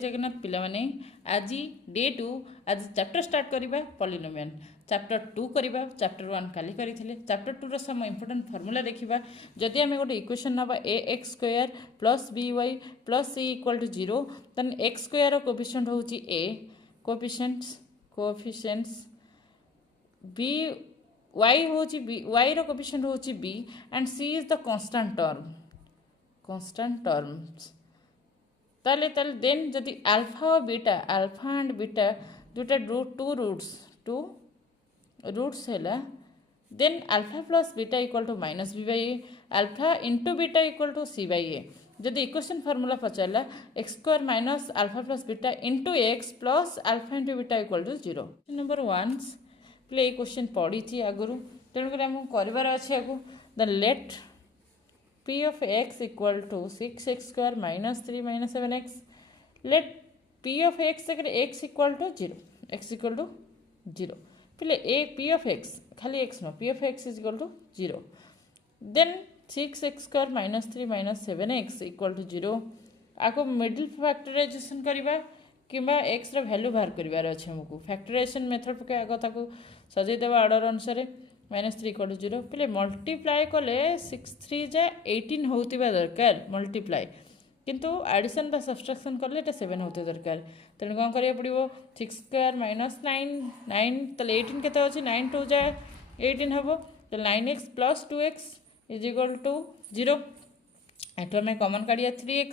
जगन्नाथ पिला माने आज डे 2 आज चैप्टर स्टार्ट करबा पॉलिनोमियल चैप्टर 2 करबा चैप्टर 1 काली करिथिले चैप्टर 2 रो सम इंपोर्टेंट फार्मूला देखिबा जदि हमें गोटे इक्वेशन नबा ax square plus by plus c equal to 0 then x square रो कोएफिशिएंट होची a कोएफिशिएंट्स b y होची b y रो कोएफिशिएंट होची b and c is the constant terms ताले देन जदि अल्फा और बीटा दुटा टू रूट्स है then alpha plus beta equal to minus B by A alpha into beta equal to C by A जदि equation formula पचारा X square minus alpha plus beta into X plus alpha into beta equal to 0 number 1 प्ले ये question पढ़ी आगु तेणुक कर अच्छे the let p of x equal to 6x square minus 3 minus 7x let p of x x equal to 0 पहले a p of x खाली x no p of x is equal to 0 then 6x square minus 3 minus 7x equal to 0 आको middle factorisation करबा किबा x रो value बाहर करबार अछि हमकु factorisation method पके आगो ताको सजै देबा ऑर्डर अनुसार -3 इक्वल टू 0 पहले मल्टीप्लाई कले 6 3 जा 18 होतिबा दरकार मल्टीप्लाई किंतु एडिशन बा सब्सट्रैक्शन करले एटा 7 होते दरकार तेन कोन करिया पड़िबो 6 स्क्वायर माइनस 9 तले 18 केते अछि 9 2 जा 18 हबो तो 9x plus 2x is equal to 0 एठो में कॉमन काढिया 3x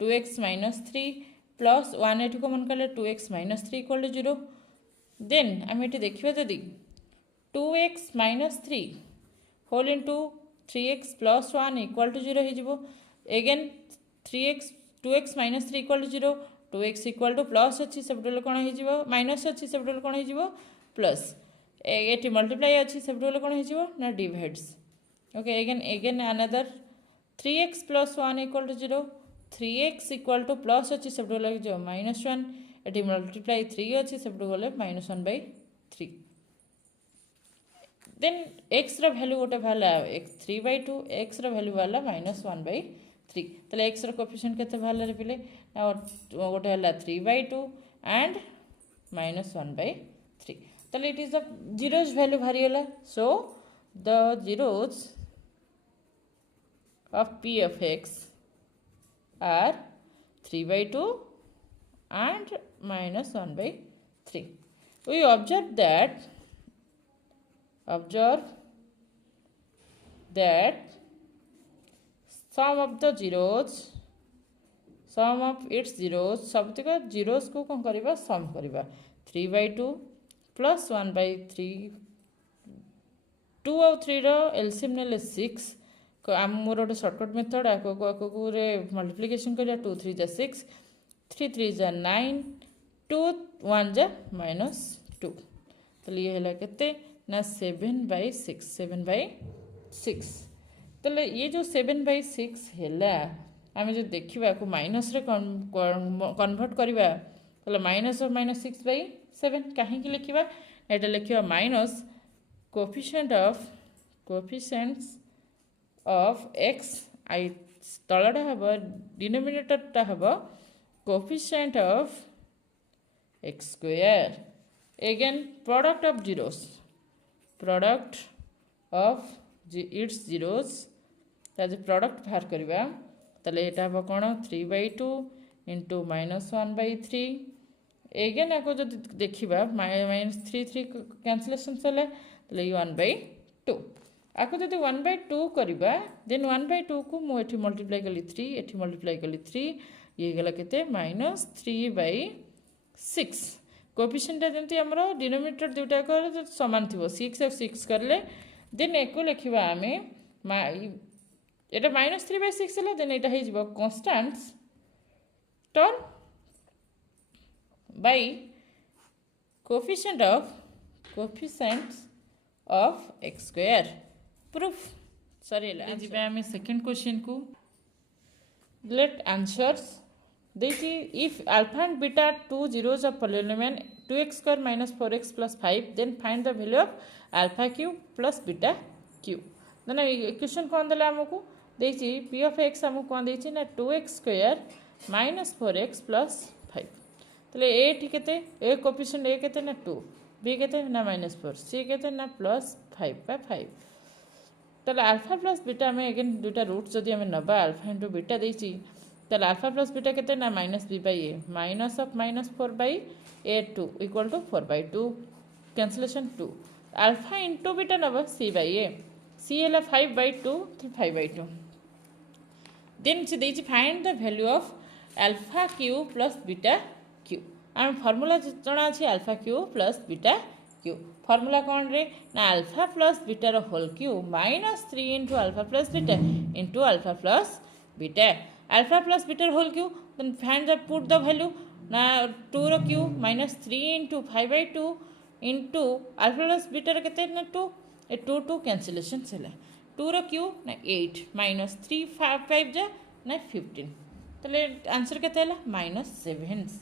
2x माइनस 3 प्लस 1 एठो कॉमन काले 2x minus 3 equal to 0 then हम एठी देखिबा जदी 2x minus 3 whole into 3x plus 1 equal to 0 हो again 2x minus 3 equal to 0 2x equal to plus अच्छी सब डोले कौन हो माइनस अच्छी सब डोले कौन हो प्लस ये मल्टीप्लाई अच्छी सब डोले कौन हो ना divides okay again another 3x plus 1 equal to 0 3x equal to plus अच्छी सब डोले माइनस 1 ये मल्टीप्लाई 3 अच्छी सब डोले माइनस 1 by 3 देन एक्स रो वैल्यू गोटे भाला x 3/2 x रो वैल्यू वाला -1/3 तले x रो कोएफिशिएंट केते भाला रे पिले गोटे हला 3/2 एंड -1/3 तले it is the zeros value भारी होला so the zeros of p of x are 3/2 and -1/3 we observe that sum of its zeros सब तक zeros को कौन करिबा सम करिबा 3/2 प्लस 1/3 2 और 3 रो एलसीएम नेले 6 आम मोर गोटे शॉर्टकट मेथड आको रे मल्टीप्लिकेशन करिया 2 3 जा 6 3 3 जा 9 2 1 जा -2 तो ये हैला केते ना 7/6 तो ये जो 7/6 है आम जो देखा को माइनस रे कन्वर्ट करवा तो माइनस ऑफ -6/7 कहीं लिखा यहाँ लिखा माइनस कोएफिशिएंट्स ऑफ x आई तलटा हम डिनोमिनेटरटा हम coefficient of x square again product of zeros product of its zeros Taj product बाहर करवा तले एटा हम कौन 3/2 इंटू -1/3 एगेन आपको जो देखा -3 कैंसलेशन चले तले 1/2 आपको जो 1/2 करवा देन 1/2 को मुझे मल्टीप्लाई कली 3 एठी मल्टीप्लाई कली 3 ये गला केते -3/6 कोएफिशिएंट जमती हमरो डिनोमिनेटर दुटा को समान थिबो 6 और 6 करले देन एको लिखिबा आमे एटा -3/6 हला देन एटा हे जिवो constants term by coefficients of x square proof सरीला जिबा आमे सेकंड क्वेश्चन को लेट आंसर्स देखिए if alpha and beta two zeros of polynomial 2x square minus 4x plus 5 then find the value of alpha cube plus beta cube then equation कौन देला हमको देखिए p of x हमको कौन देछि ना 2x स्क्वायर -4x + 5 ताले ए ठी केते ए कोफिशिएंट ए केते ना 2 बी केते ना -4 सी केते ना +5/5 ताले अल्फा प्लस बीटा में अगेन दुटा रूट जदि हमें नबा अल्फा इंटू बीटा देछि ताले अल्फा प्लस बीटा केते ना -b/a minus of -4/a2 equal to 4/2 cancellation 2 alpha into beta नबा c/a c है 5/2 5/2 देन से देछि find the value of alpha cube plus beta cube आम फॉर्मूला जना अछि alpha cube plus beta cube formula कौन रे ना अल्फा प्लस बीटा रो whole cube -3 into alpha plus beta into alpha plus beta alpha plus beta whole cube then find the put the value ना 2 रो cube -3 into 5/2 into alpha plus beta रो केते ना 2 ए 2 cancellation चला 2 रो Q ना 8 -3 5 जा ना 15 तले आंसर केते हला -7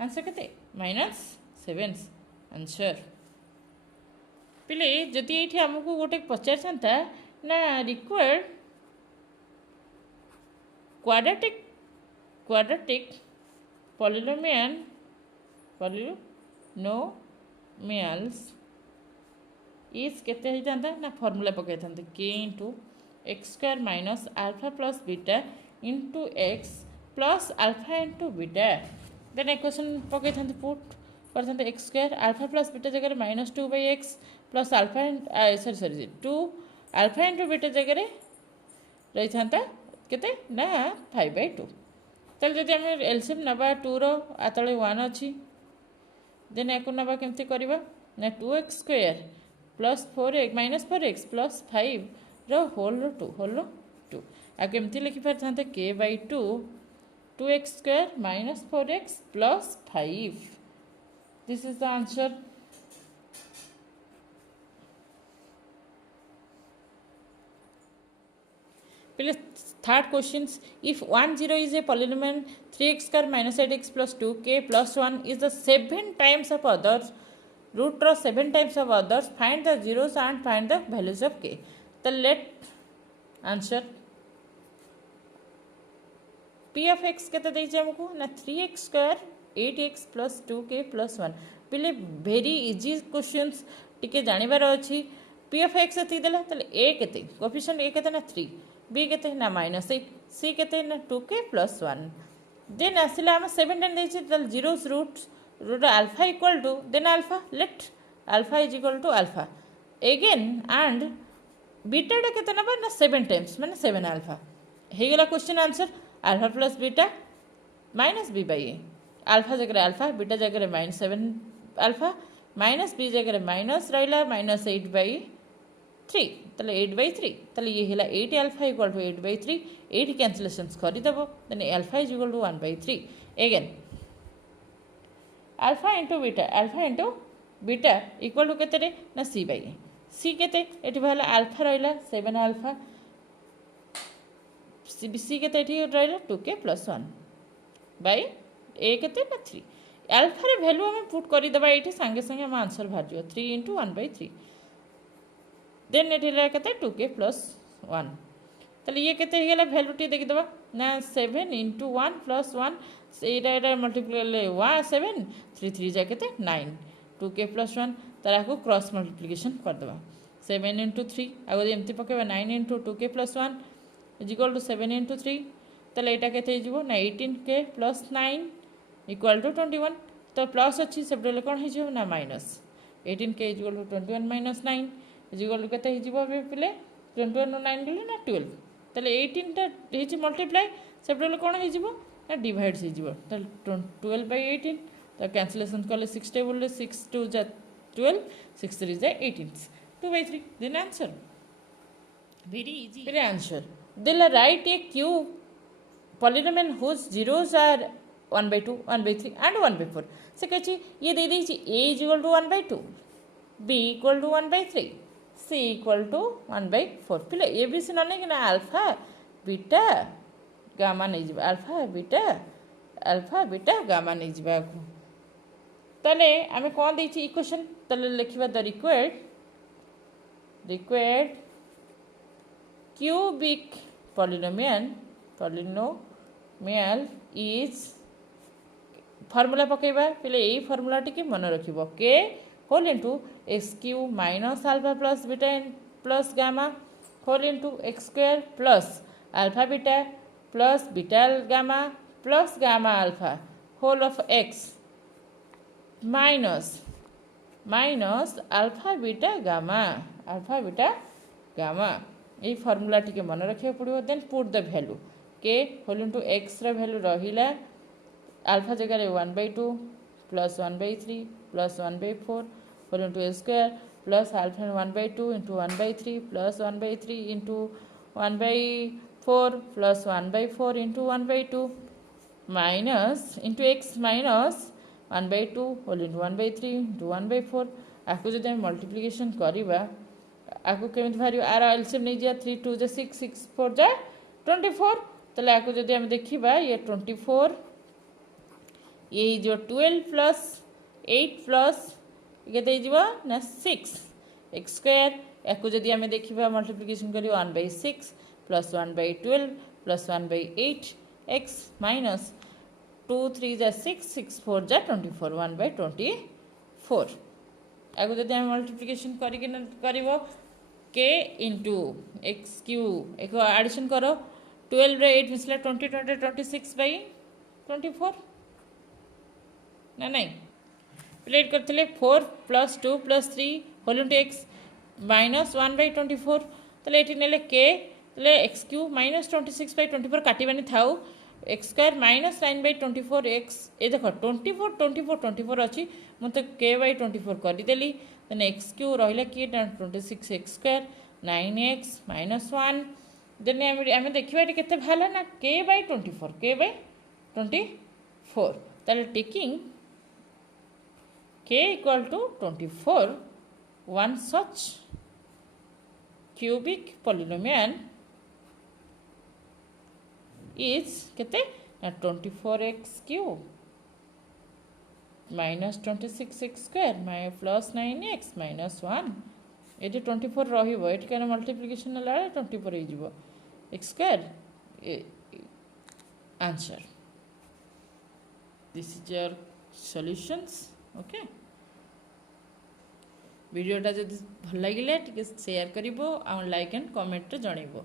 आंसर केते -7 आंसर पिले जदि ये आमको गोटे पचार ना रिक्वायर्ड क्वाड्रेटिक पॉलिनोमियल्स इज केते होता ना फॉर्मूला पकई था के into X square minus alpha plus beta into X plus alpha into beta then equation पकई था पुट करते X square alpha plus beta जगह -2/x plus alpha sorry 2 alpha into beta जगह रही था केते ना 5/2 तल जदि आम एलसीएम नबा 2 रो आतले 1 अच्छी देन याको नबा केमती करबा ना 2x square plus 4x plus 5 रो होल 2 आ केमती लिखि पार थांते k/2 2x square -4x plus 5 this is the answer third question if 1 0 is a polynomial 3x square -8x plus 2k plus 1 is the 7 times of others root of 7 times of others find the zeros and find the values of k the let answer p of x केते देछि हमको ना 3x square 8x plus 2k plus 1 पिले very easy questions टिके जानिबार अछि p of x एति देला तले a केते कोएफिशिएंट a केते ना 3 b केते ना -8 c केते ना 2k plus 1 देन आसिला हम 7 10 देछि तले zeros root alpha equal to then alpha let alpha is equal to alpha again and beta टा केते ना 7 times माने 7 alpha हे गेला question answer alpha plus beta minus b/a alpha जगह alpha beta जगह -7 alpha minus b जगह minus रहिला -8/3 तले 8/3 तले ये हेला 8 alpha equal to 8/3 8 कैंसलेशंस करि दबो then alpha is equal to 1/3 again alpha into beta equal to केते रे ना c/a c केते एठी भला alpha रहिला 7 alpha c केते एठी रहिला 2k plus 1 by a केते ना 3 alpha रे वैल्यू हम पुट करि दबा एठी संगे संगे हम आंसर भार दियो 3 into 1/3 देन एठी ला केते 2k plus 1 तले ये केते हेला वैल्यू टी देखि दबा ना 7 into 1 plus 1 एटा मल्टीप्लाई ले 7 3 3 जा केते 9 2k plus 1 तारा को क्रॉस मल्टीप्लिकेशन कर दबा 7 into 3 आगो एमती पकेबा 9 into 2k plus 1 is equal to 7 into 3 तले एटा केते हिजबो ना 18k plus 9 equal to 21 तो प्लस अच्छी सेपटे कौन हो ना minus 18k is equal to 21 minus 9 is equal to केते हिजबो पिले 21 नो 9 गेले ना 12 तले 18 टा हिज मल्टीप्लाई सेपटे कौन हिजबो ना डिवाइड हिजबो तले 12/18 तो कैंसलेशन कले 6 टेबल 6 2 जा 12 6 3 जा 18 2/3 देन आंसर very easy फिर आंसर देला right A cube polynomial whose zeros are 1/2 1/3 and 1/4 से कहे ये दे दी a is equal to 1/2 b equal to 1/3 c equal to 1/4 पिले ए बी सी नने कि ना अल्फा बीटा गामा नहीं जिबा अल्फा बीटा गामा नहीं जिबा तले आमे कोन देछि इक्वेशन तले लिखिबा the required cubic polynomial is formula पकेबा पहले यही फर्मूला टी मन रखिबो के whole into X cube minus alpha plus beta plus gamma whole into X square plus alpha beta gamma alpha whole of X minus alpha beta gamma यही formula टी मन रखा पड़ो देन पुट द वैल्यू के whole into X value रहा alpha जगह 1/2 plus 1/3 plus 1/4 whole into ए square plus alpha 1/2 into 1/3 plus 1/3 into 1/4 plus 1/4 into 1/2 minus into X minus 1/2 whole into 1/3 into 1/4 आपको जब मल्टीप्लिकेशन करवा आपको केमी बाहर आर एलसीएम नहीं जा 3 2 6 6 4 जा 24 तेल आपको जब आम देखा ये 24 ये जो 12 प्लस 8 प्लस ये ना 6 एक्स स्क्वायर या जदि आम देखा मल्टीप्लिकेशन कर 1/6 प्लस 1/12 प्लस 1/8 एक्स माइनस 2 3 जा 6 6 4 जा 24 1/24 आगे जब आम मल्टीप्लिकेशन कर के इंटू एक्स क्यू एक एडिशन कर 12 रे 8 मिसला 20 20 26/24 ना नहीं प्लेट करते 4 plus 2 plus 3 whole into X minus 1/24 तो ये ने के एक्स क्यू माइनस 26/24 काटवानी थाउ एक्स स्क्वायर माइनस 9/24 एक्स ये देख 24 24 24 अच्छी मुझे k/24 करदेली देन एक्स क्यू रहा कि 26 X square 9x minus 1 then आम देखा ये के बाहर ना k/24 ताले taking k equal to 24 one such cubic polynomial is केते 24x cube minus 26 X square plus 9x minus 1 ये 24 रही मल्टीप्लिकेशन है 24 हो X square answer this is your solutions okay वीडियोटा जब भल लगे शेयर कर लाइक एंड कमेंट जनइब।